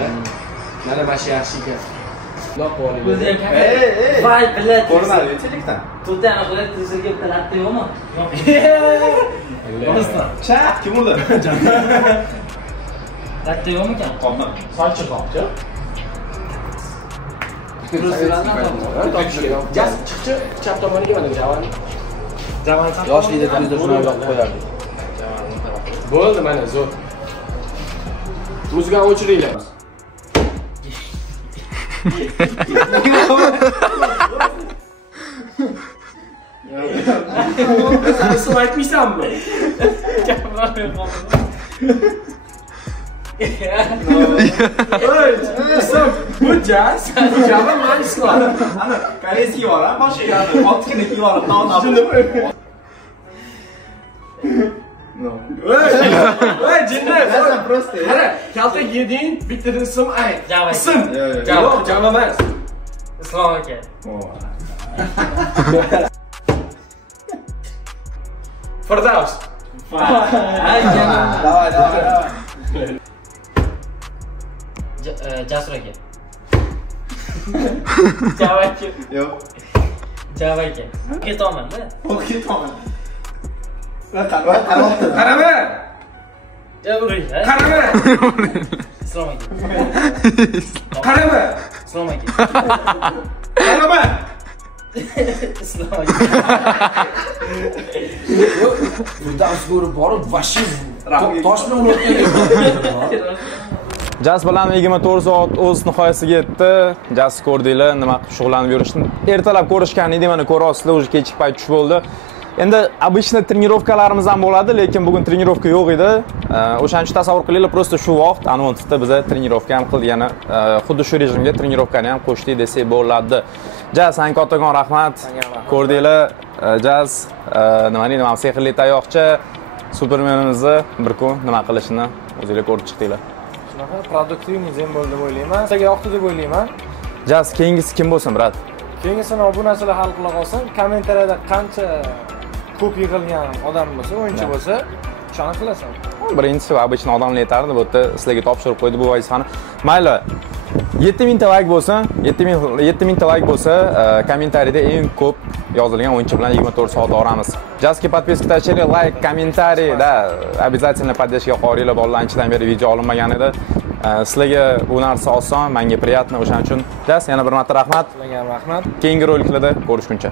Mana mashi yaxshi ekan. O'zi voy biladi. Ko'rinadi telekdan. To'tani qilib tizilga bilatdi yo'qmi? Cha, kim urdi? Bilatdi yo'qmi ekan? Qoldi. Sochi qoldi. Jas chiqchi chap tomoniga mana javan. Yoshlikda televizor shuni olib qo'yardik. Bo'ldi, mana zo'r. Muzikani o'chiringlar. Sen aytmaysanmi? Bu jaz, bu java mayslar. Ana, koreyskiy bor, ha? Boshqa oltikniki bor, tavna. Ey, jinnat. Qara, kalta yeding, bitta ism ayt. Java. Ism. Java emas. Islom aka. Firdavs. Davay. Jasur aka. Java aka. Yo'q. Java aka. Ketaman-da. Ketaman. Qarama. Qarama. Islom aka. Qarama. Islom aka. Qarama. Islom aka. Firdavs ko'rib borib, vashi tosh bilan urayotgan. Jaz bilan 24 soat o'z nihoyasiga yetdi. Jaz ko'rdinglar, nima qilib shug'ullanib yurishni. Ertalab ko'rishgan edik, mana ko'rasizlar, o'zi kechki payt tush bo'ldi. Endi обычно trenirovkalarimiz ham bo'ladi, lekin bugun trenirovka yo'q edi. O'shaning uchun tasavvur qilinglar, просто shu vaqt anonsda biz trenirovka ham qildik, ya'ni xuddi shu rejimga trenirovkani ham qo'shdik desak bo'ladi. Jaz, sanga kattakon rahmat. Ko'rdinglar, Jaz, nima deydi, mana sehrli tayoqcha Supermenimizni bir kun nima qilishini o'zinglar ko'rib chiqdinglar. Shunaqa produktivniy zem bo'ldi deb o'ylayman. Sizga yoqdi deb o'ylayman. Jaz, keyingisi kim bo'lsin, brat? Keyingisini bu narsalar hal qila qolsin. Kommentariyada qancha ko'p yig'ilgan odam bo'lsa, o'yinchi bo'lsa, shuni qilasan. Birinchisi обычно odamlar aytardi, bu yerda sizlarga topshirib qo'ydi bu vazifani. Mayli. 7000 ta like bo'lsa, 7000 ta like bo'lsa, kommentariyada eng ko'p yozilgan o'yinchi bilan 24 soat oramiz. Jaski подписка tashlang, like, kommentariy da обязательно поддержка qo'yinglar, bolalar anchadan beri video olinmagan edi. Sizlarga bu narsa oson, menga приятно, o'shaning uchun Jas, yana bir marta rahmat. Sizlarga ham rahmat. Keyingi roliklarda ko'rishguncha.